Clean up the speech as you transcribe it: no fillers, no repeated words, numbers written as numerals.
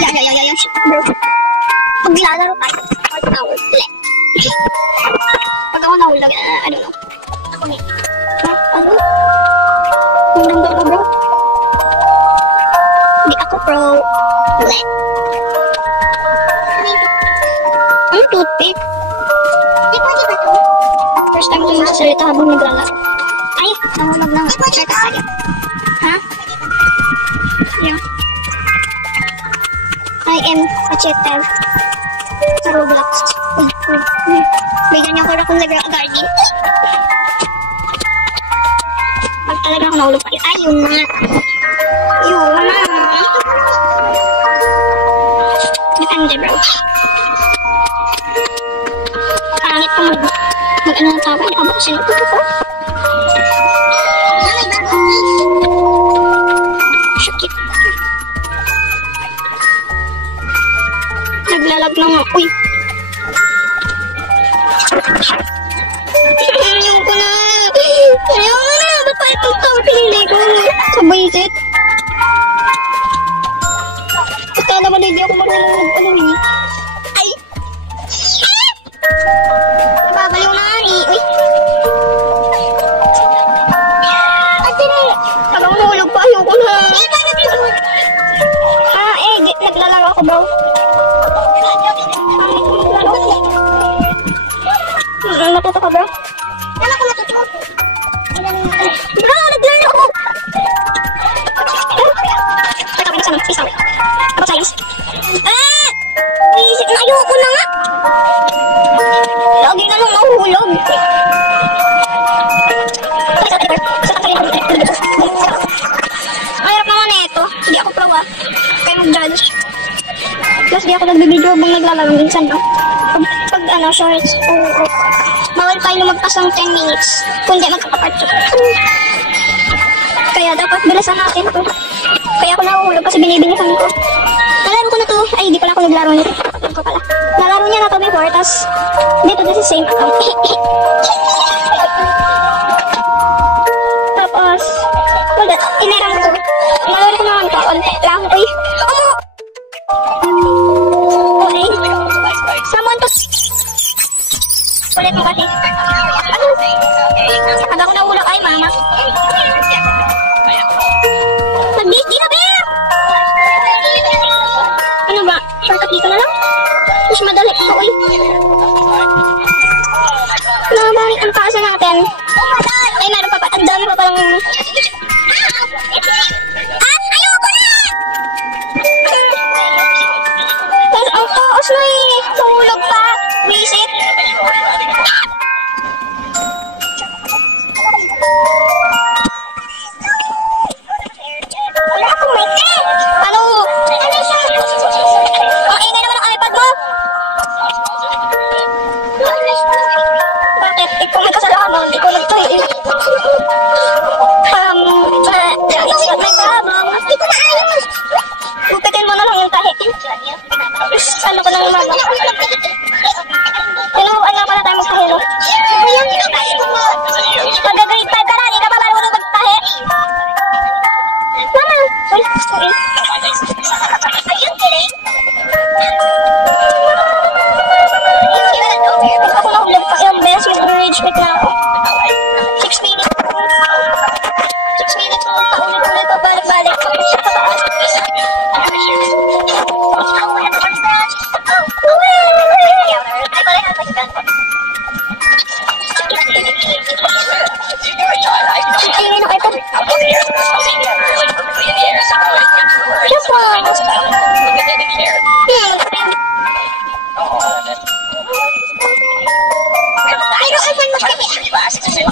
Yan. Shit, bro. Pag nilalaro tayo, nahulog. Pag ako nahulog, I don't know. Ako ni. Ha? Ano? Ang ganda ko, bro. Hindi ako pro. Ulit. Ang toothpick. Di pwede ba ito? First time ko magsasalita habang naglalaro. Ay, nahulog na. Check tayo. Ha? Yeah. I am a cheater sa Roblox. Bigyan niyo ako akong garden. Pag talaga ako nahulog pa. Ay, yun na. Depende, bro. Pangit ko mag-ano ng tao. Hindi ka ba kasi natuto ko? Shakit. Naglalag na nga. Uy! Ayaw ko na! Ba't pa itong tao pinili ko? Sa visit? Basta naman hindi ako marunong mag-ano eh. Ay! Nababaliw na nga eh. Uy! Ate na! Pag ako nahulog pa, ayaw ko na. Naglalag ako, bro. Natuto ka, bro? Wala ko natuto. Bro, nag-learn ako! Teka, isa na. Tapos science. Ayoko na nga. Lagi na lang mahuhulog. Mahirap naman na ito. Hindi ako pro, ah. Kaya mag-judge. Plus, di ako nagbibideo habang naglalaro minsan, no? Pag shorts, bawal tayo lumagpas ng 10 minutes. Kundi magkakapart. Kaya dapat bilisan natin to. Kaya ako nahuhulog kasi binibilisan ko. Nalaro ko na to. Ay, di pala ako naglaro nito. Alam ko pala. Nalaro niya na to before, tas dito na si same account. Tapos, wala, inerang ko. Nalaro ko naman to. Onte lang. Uy, okay. Someone to... Ulit mo kasi. Ano? Habang ako nahulog ay, mama. Nag-disney na, bear! Ano ba? Shortcut dito na lang? Mas madali ito, uy. Nakabalik ang kaasa natin. Ay, meron pa pa. Ang dami pa palang... Ayoko na! Ang taas na eh. Nahulog pa. Visit. Wala akong mic eh. Ano? Ang ingay naman ang iPad mo. Bakit? Ikaw may kasalanan. Ikaw nagtoy eh. May problem. Hindi ko maayos. Bupitin mo na lang yung tahi. Ano ko lang yung mama? Tinuruan nga pala tayo magtahi, no? Pag-grade 5 ka na, hindi ka pa marunong magtahi. Mama! Uy, sorry. Ako nahulog pa. Yung best with rage quit na ako. 6 minutes. 6 minutes mo paulit-ulit pa balik-balik. Siya ka taas. Tingin ako ito. Just one. Pero ay fan mas kasi.